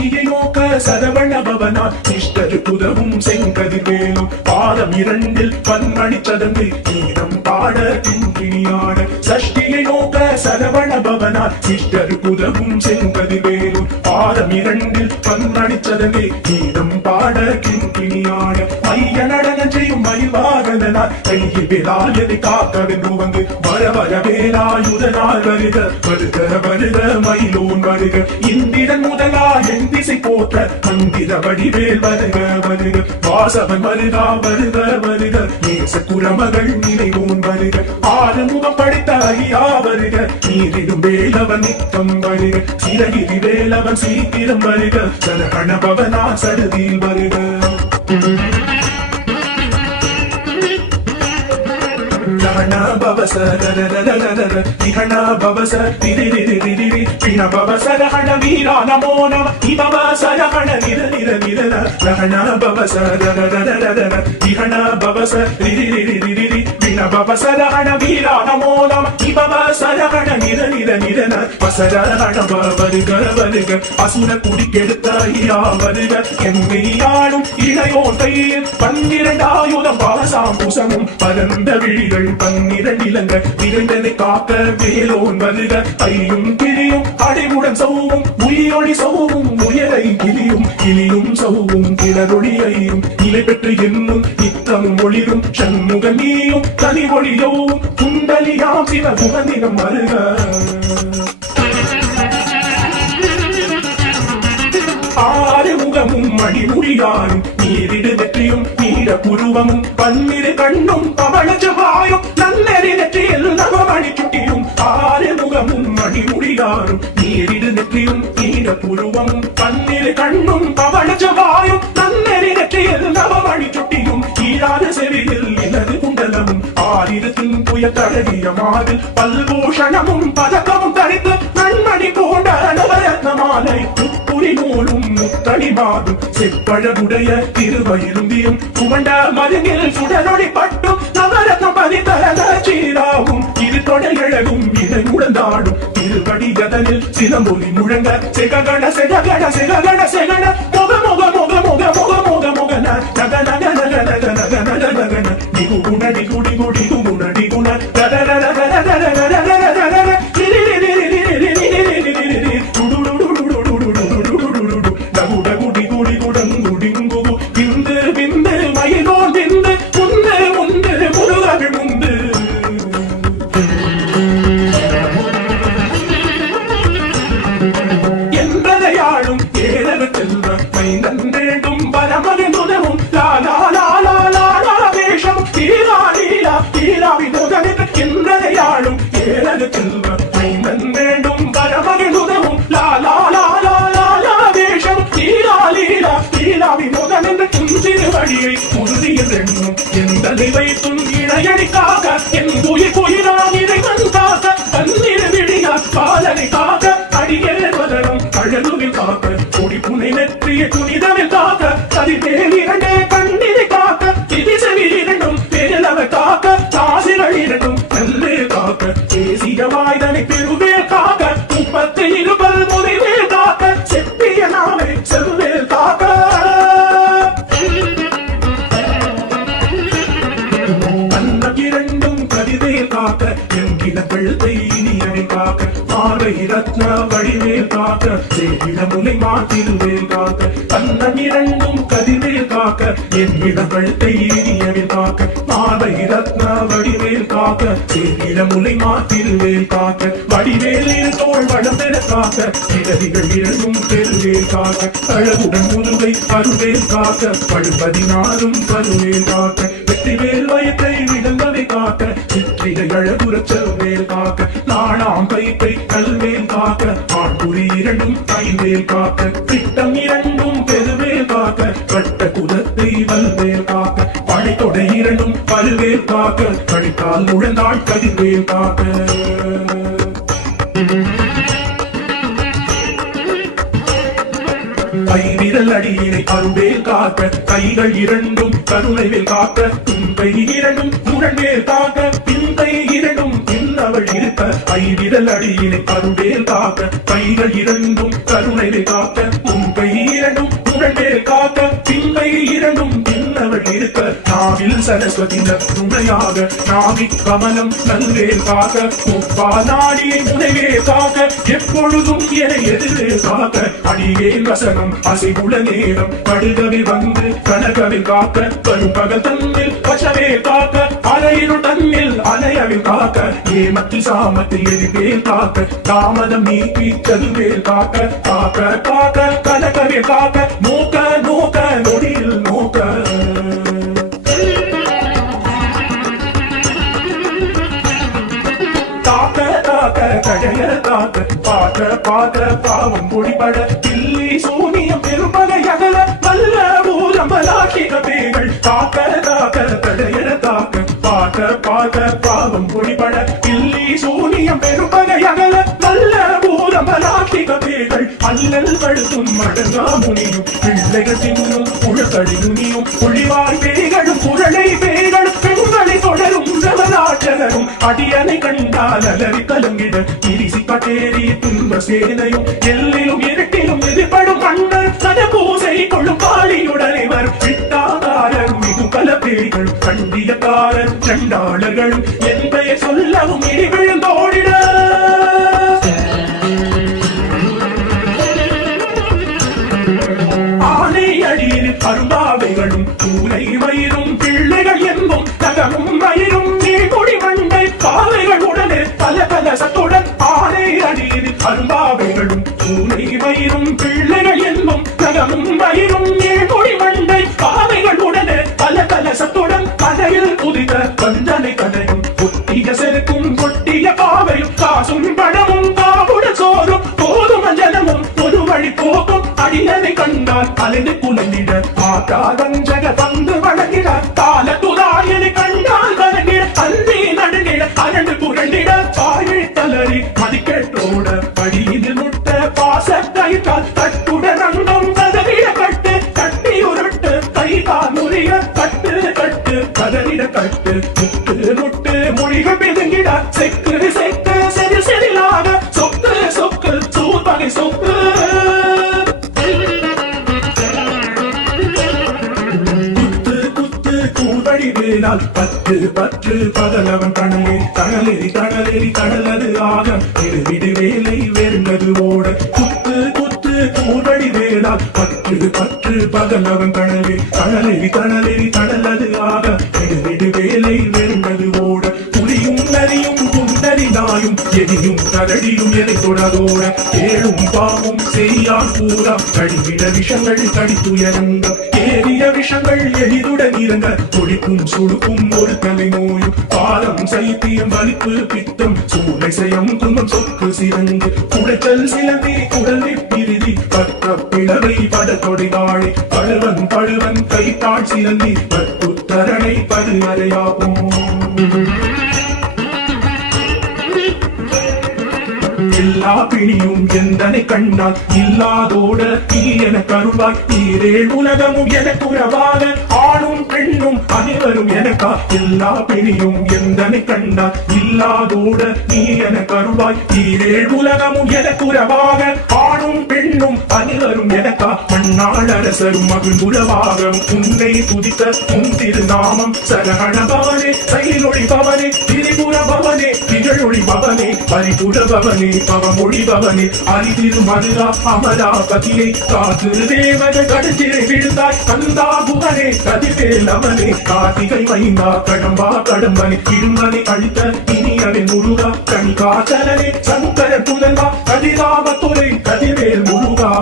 நோக்க சரவண பவனார் சிஷ்டரு புதவும் செங்கதிர்வேலும் பாதம் இரண்டில் பன்மணி சதங்கு கீதம் பாட கிண்கிணியாட சஷ்டியை நோக்க சரவண பவனார் சிஷ்டரு புதவும் செங்கதிர்வேலும் பாதம் இரண்டில் பன்மணி சதங்கு கீதம் பாட கிண்கிணியாட மைய நடனம் செய்யும் மயில்வாகனார் கையில் வேலாயதை காக்க வென்று வந்து வர வர வேலாயுதனால் வருக வருக வருக மயிலோன் வருக இந்திரன் முதலா என் திசை போற்ற மந்திர வடிவேல் வருக வருக வாசவன் வருகா வருக வருக நேச குலமகள் நினைவோன் வருக ஆறுமுகம் படைத்த ஐயா வருக நீரிடும் வேலவன் நித்தம் வருக சிறகிரி வேலவன் சீக்கிரம் வருக சரகண பவனா சடுதியில் வருக Rana Babasa, Rihana Babasa, Rina Babasa, Rana Vira Namona, Ibabasa, Rana Nira, Rana Babasa, Rihana Babasa, Rina Babasa, Rana Vira Namona, Ibabasa, Rana Nira, Pasara Rana Babariga, Asuna Kudiketa, Yavariga, Kemianum, Ilayon, Pandirayuda Basam, Pusamum, Padanda Vigal. பன்னிரண்டிலங்க இரண்டனை காக்க வேலோன் வருக ஐயும் கிளியும் அடைவுடன் சௌவும் உயிரொளி சௌவும் உயரை கிளியும் கிளியும் சௌவும் கிளரொளி ஐயும் நிலை பெற்று என்னும் நித்தமும் ஒளிரும் சண்முக நீயும் தனி ஒளியோவும் குண்டலியாம் சிவ முகநிறம் வருக ஆறுமுகமும் மணிமுடியாரும் நீரிடு வெற்றியும் நீட புருவமும் பன்னிரு கண்ணும் பவளஜவாயும் நன்னெறி நெற்றியில் நவமணி சுட்டியும் ஆறுமுகமும் மணிமுடியாரும் நீரிடு வெற்றியும் நீட புருவமும் பன்னிரு கண்ணும் பவளஜவாயும் நன்னெறி நெற்றியில் நவமணி சுட்டியும் ஈராது செவியில் இலது குண்டலமும் ஆயிரத்தின் புய தழகிய மாதில் பல்பூஷணமும் பதக்கமும் தரித்து நன்மணி போன்ற நவரத்ன மாலை நூலும் முத்தடிமாடும் செப்பழகுடைய திருவயிருந்தியும் புகண்ட மருங்கில் சுடரொளி பட்டும் நவரத்னம் பதித்தரத சீராவும் இரு தொடையழகும் இதை உடந்தாடும் திருவடி கதனில் சிலம்பொலி முழங்க செககண செககண செககண செகண முக முக முக முக முக முக முக நக நக நக நக நக நக நக நிகு குண நிகு நிகு நிகு குண நிகுண நக நக நக நக நக நக என்றதையாளும் ஏழது செல்வ மைந்தன் வேண்டும் வரமகின் உதவும் லாலா லாலா லாலா வேஷம் லீலா லீலா லீலா வினோதன் என்ற சிறு வழியை உறுதியில் எண்ணும் எந்ததை வைத்தும் இணையடிக்காக என் உயிர் குயிராம் இறைவன் காக்க தன்னிரு விழியா பாலனை காக்க அடியேறு வதனம் அழகுவில் காக்க கொடி புனை நெற்றிய துணிதவில் காக்க கதிர்வேல் இரண்டே கண்ணினை காக்க திதி செவி இரண்டும் பேரளவை காக்க தாசிகள் இரண்டும் நல்லே காக்க தேசிய வாய்தனை பெருவேல் காக்க 32 முறைவேல் காக்க செப்பிய நாளை செல்வேல் காக்க அன்னம் இரண்டும் கதிர்வேல் காக்க என்கிற வெள்ளத்தை இனியனை காக்க மாலை ரத்ன வடிவேல் காக்க சேகிட முலை மாத்திருவேல் காக்க அன்னம் இரண்டும் கதிர்வேல் காக்க என்கிற வெள்ளத்தை இனியனை காக்க மாலை ரத்ன வடிவேல் காக்க சேகிட முலை மாத்திருவேல் காக்க வடிவேல் தோள் வளம் பெற காக்க இடதிகள் இரண்டும் பெருவேல் காக்க அழகுடன் முதுகை அருவேல் காக்க பழுபதினாலும் பருவேல் காக்க வெற்றிவேல் வயத்தை விடங்கவை காக்க சிற்றிகை அழகுறச் செல்வேல் காக்க நாணாம் கைத்தை கல்வேல் காக்க ஆண்புரி இரண்டும் ஐவேல் காக்க திட்டம் இரண்டும் பெருவேல் காக்க கட்ட குலத்தை வல்வேல் காக்க படைத்தொடை இரண்டும் பல்வேல் காக்க கழித்தால் முழந்தாள் கதிர்வேல் காக்க கைவிரல் அடியினை அருவேல் காக்க கைகள் இரண்டும் கருணைவேல் காக்க தும்பை இரண்டும் முரண்வேல் காக்க பிந்தை இரண்டும் அவள் இருக்க ஐவிரல் அடியினை அருவேல் காக்க கைகள் இரண்டும் கருணைவேல் காக்க தும்பை நாவில் சரஸ்வதி நுணையாக நாவி கமலம் நல்வேல் காக்க முப்பா நாடியை முனைவே காக்க எப்பொழுதும் என எதிரே காக்க அடியேன் வசனம் அசைவுள நேரம் படுகவே வந்து கனகவில் காக்க வரும் பகல் தன்னில் வசவே காக்க அலையினுள் தன்னில் அலையவில் காக்க ஏமத்தில் சாமத்தில் எதிர்வேல் காக்க தாமதம் நீக்கி சதுவேல் காக்க காக்க காக்க கனகவே காக்க நோக்க நோக்க நொடியில் நோக்க கடைய காக்க பாக்க பாக்க பாவம் பொடிபட கிள்ளி சூனியம் பெரும்பகை அகல வல்ல ஊரம்பலாக்கிக பேகள் காக்க காக்க கடைய காக்க பாக்க பாக்க பாவம் பொடிபட கிள்ளி சூனியம் பெரும்பகை அகல வல்ல ஊரம்பலாக்கிக பேகள் அல்லல் படுத்தும் மடங்கா முனியும் பிள்ளைகள் தின்னும் புழக்கடி நுனியும் புழிவாய் பேய்களும் புரளை பேய்களும் பெண்களை தொடரும் ரவராட்சகரும் அடியனை கண்டால் அலறி கலங்கிட இரிசி பட்டேரி துன்ப சேனையும் எல்லிலும் இருட்டிலும் எதிர்படும் மன்னர் தன பூசை கொள்ளும் காளியுடனைவர் விட்டாதாரர் மிகு கலப்பேய்கள் கண்டியக்காரர் சண்டாளர்களும் என் பெயர் சொல்லவும் இடி விழுந்தோடிட ஆனை அடியில் அருந்தாவைகளும் பூனை வயிறும் பிள்ளைகள் என்பும் நகமும் வயிறும் நீகுடி மண்டை பாவைகள் உடனே பல பல சத்துடன் ஆனை அடியில் அருந்தாவைகளும் பூனை வயிறும் பிள்ளைகள் என்பும் நகமும் வயிறும் நீகுடி மண்டை பாவைகள் உடனே பல பல சத்துடன் கதையில் புதித கந்தனை கதையும் ஒட்டிய செருக்கும் கொட்டிய பாவையும் காசும் பணமும் பாவுட சோறும் போதும் ஜனமும் ஒரு வழி போகும் அடியனை கண்டால் அலைந்து குலங்கிட ஆட்டாதஞ்சக தந்து வழங்கிட தால துதாயனை கண்டால் வழங்கிட அந்தி நடுங்கிட அரண்டு புரண்டிட பாயை தளறி மதிக்கெட்டோட படியில் முட்ட பாச கைத்தால் தட்டுட ரங்கம் கதறிட கட்டு கட்டி உருட்டு கை கால் முறிய கட்டு கட்டு கதறிட கட்டு முட்டு முட்டு மொழிகள் பிதுங்கிட செக்கு செக்கு செதி செதிலாக சொக்கு சொக்கு சூழ்வகை சொக்கு வேளால் பத்து பற்று பகலவன் கணலே தணலெறி தணலெறி தணலது ஆக விடு வேலை வெறுந்தது ஓட குத்து குத்து கூர்வடி வேளால் பற்று பற்று பகலவன் கணலே தணலெறி தணலெறி தணலது ஆக விடு வேலை வெறுந்தது ஓட புலியும் நரியும் புந்தரிதாயும் எரியும் கரடியும் எதை தொடரோட ஏழும் பாவும் செய்யான் பூரா கடிவிட விஷங்கள் கடித்துயரங்க ஏறிய விஷங்கள் எளிதுடன் இறங்க கொடிக்கும் சுடுக்கும் ஒரு தலை நோயும் பாலம் சைத்தியம் வலிப்பு பித்தம் சூளை செய்யம் துன்பம் சொக்கு சிறங்கு குடைச்சல் சிலந்தி குடலை பிரிதி பற்ற பிளவை படத்தொடை வாழை பழுவன் பழுவன் கைத்தாள் சிலந்தி பத்துத்தரணை பருமறையாகும் எல்லா பிணியும் எந்தனை கண்டால் இல்லாதோட நீ என கருவாய் நீரேழ் உலகமும் எனக்கு உறவாக ஆணும் பெண்ணும் அனைவரும் எனக்கா எல்லா பிணியும் எந்தனை கண்டால் இல்லாதோட நீ என கருவாய் நீரேழ் உலகமும் எனக்கு உறவாக ஆணும் பெண்ணும் அனைவரும் எனக்கா மண்ணாள் அரசரும் மகிழ்வுறவாக உன்னை துதித்த உன் திருநாமம் சரகண பவனே செயலொளி பவனே திரிபுர பவனே திகழொளி பவனே பரிபுர பவனே பவமொழி பவனே அரிதிரு மதுரா அமரா பதியை காத்து தேவத கடுத்திரை விழுந்தாய் கந்தா புகனே கதிர்வேல் அவனே கார்த்திகை மைந்தா கடம்பா கடம்பனே இருமனை அழித்த இனியவன் முருகா கணிகாச்சலனே சங்கர புதல்வா கதிராமத்துறை கதிர்வேல் முருகா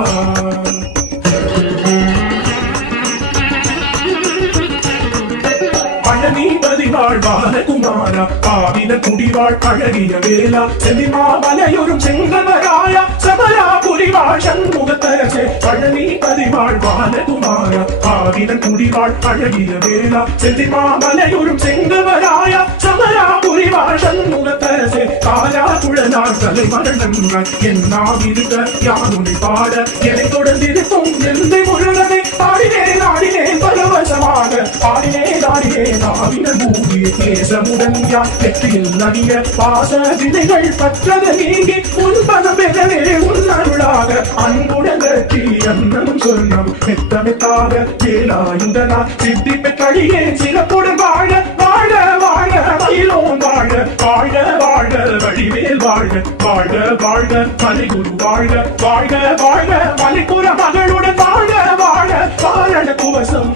பழனிபதிவாழ் பாலகுமாரா ஆவின குடிவாழ் அழகிய வேலா செல்லிமாமலையொரும் செங்கவராயா சமரா புரிவாழ் சண்முகத்தரசே பழனிபதிவாழ் பாலகுமாரா ஆவின குடிவாழ் அழகிய வேலா செல்லிமாமலையொரும் செங்கவராயா சமரா புரிவாழ் சண்முகத்தரசே காரா குழலார் தலை மரணங்கள் என்னாவிருக்க யானுனை பாட எனை தொடர்ந்திருக்கும் எந்தை முருகனை ஆடினேன் ஆடினேன் பரவசமாக ஆடினேன் ஆடினேன் ஆவின பூமியை தேசமுடன் யார் வெற்றியில் நடிய பாச விதைகள் பற்றத நீங்கி உன் பதம் பெறவே உன் அருளாக அன்புடன் வெற்றி அன்னமும் சொர்ணம் மெத்த மெத்தாக வேலாயுதனா சித்தி பெற்றடியே சிறப்புடன் வாழ வாழ வாழ மயிலோன் வாழ வாழ வாழ வடிவேல் வாழ வாழ வாழ மலைகுரு வாழ வாழ வாழ மலைக்குற மகளுடன் வாழ வாழ வாழ குவசம்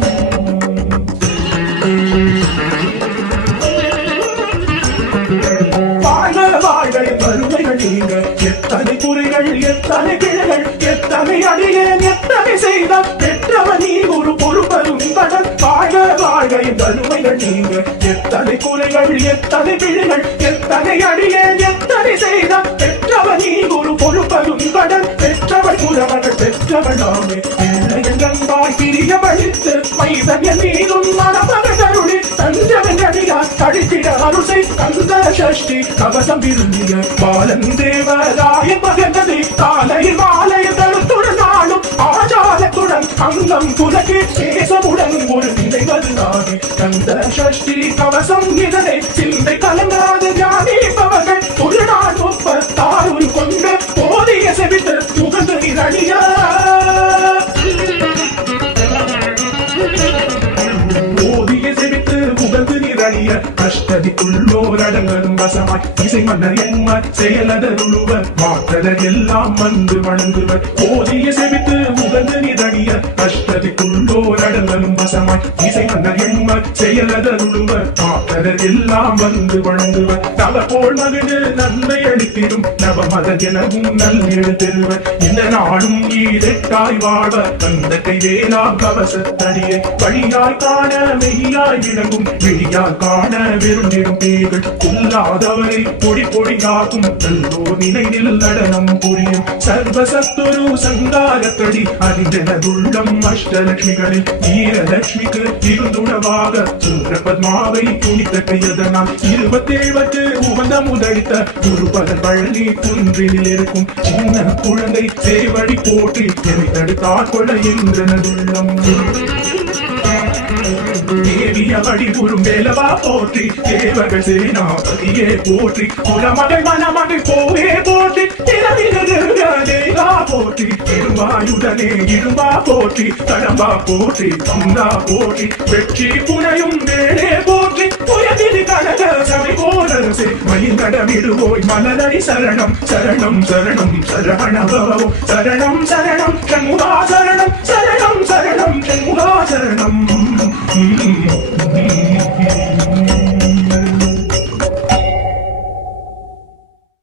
வாழ வாழ வறுமைகள் நீங்க எத்தனை குறைகள் எத்தனை கிளைகள் எத்தனை அடியேன் எத்தனை செய்த பெற்றவன் நீ ஒரு பொறுப்பரும் கடன் வாழ வாழ வறுமைகள் நீங்க எத்தனை குறைகள் எத்தனை கிளைகள் எத்தனை அடியேன் எத்தனை செய்த பெற்றவன் நீ ஒரு பொறுப்பரும் கடன் பெற்றவள் புறவர்கள் பெற்றவள் நாமே கண்பாய் பிரிய வழித்து மைதன் மீதும் மனமகருளி தஞ்சவன் அடியார் தடித்திட அருசை கந்த சஷ்டி கவசம் விரும்பிய பாலன் தேவராய மகனதை காலையில் மாலை தருத்துடன் நாளும் ஆச்சாரத்துடன் அங்கம் துலகி கேசமுடன் ஒரு நினைவது நாடி கந்த சஷ்டி கவசம் இதனை சிந்தை கலங்காத தியானிப்பவர்கள் ஒரு நாள் ஒப்பத்தாருள் கொண்டு போதிய செவித்து புகழ்ந்து நிரணிய அஷ்டதிக்குள்ளோரடங்கரும் வசமாய் இசை மன்னர் என்மார் செயலதருளுவர் மாற்றதர் எல்லாம் வந்து வணங்குவர் போதிய செவித்து முகந்து நிதடிய அஷ்டதிக்குள்ளோரடங்கரும் வசமாய் இசை மன்னர் என்மார் செயலதருளுவர் மாற்றதர் எல்லாம் வந்து வணங்குவர் தவ போல் மகிழ்ந்து நன்மை அளித்திடும் நவமத எனவும் நல்லெழுத்தெருவர் இந்த நாடும் ஈரெட்டாய் வாழ அந்த கைவேலா கவசத்தடியை வழியாய் காண மெய்யாய் விளங்கும் விழியால் காண வெறுண்டிடும் பேய்கள் இல்லாதவரை பொடி பொடியாகும் நல்லோ நினைவில் நடனம் புரியும் சர்வசத்துரு சங்காரத்தடி அறிந்தனதுள்ளம் அஷ்டலட்சுமிகளில் ஈரலட்சுமிக்கு இருந்துணவாக சூரபத்மாவை துணித்த கையதனால் 27 உகந்த முதலித்த குருபதன் பழனி குன்றினில் இருக்கும் சின்ன குழந்தை சேவடி போற்றி எதை தடுத்தாற் கொள்ள என்றனதுள்ளம் தேவிய வடிபுறும் வேலவா போற்றி தேவர்கள் சேனாபதியே போற்றி குலமகள் மணமகள் கோவே போற்றி தேகா போற்றி இரும்பாயுடனே இரும்பா போற்றி தடம்பா போற்றி தந்தா போற்றி வெற்றி புனையும் வேளே போற்றி புயதிரி கனக சபை போலரசே மயில் கடமிடுவோய் மலரடி சரணம் சரணம் சரணம் சரவணபவோ சரணம் சரணம் சண்முகா சரணம் சரணம் சரணம் சண்முகா சரணம்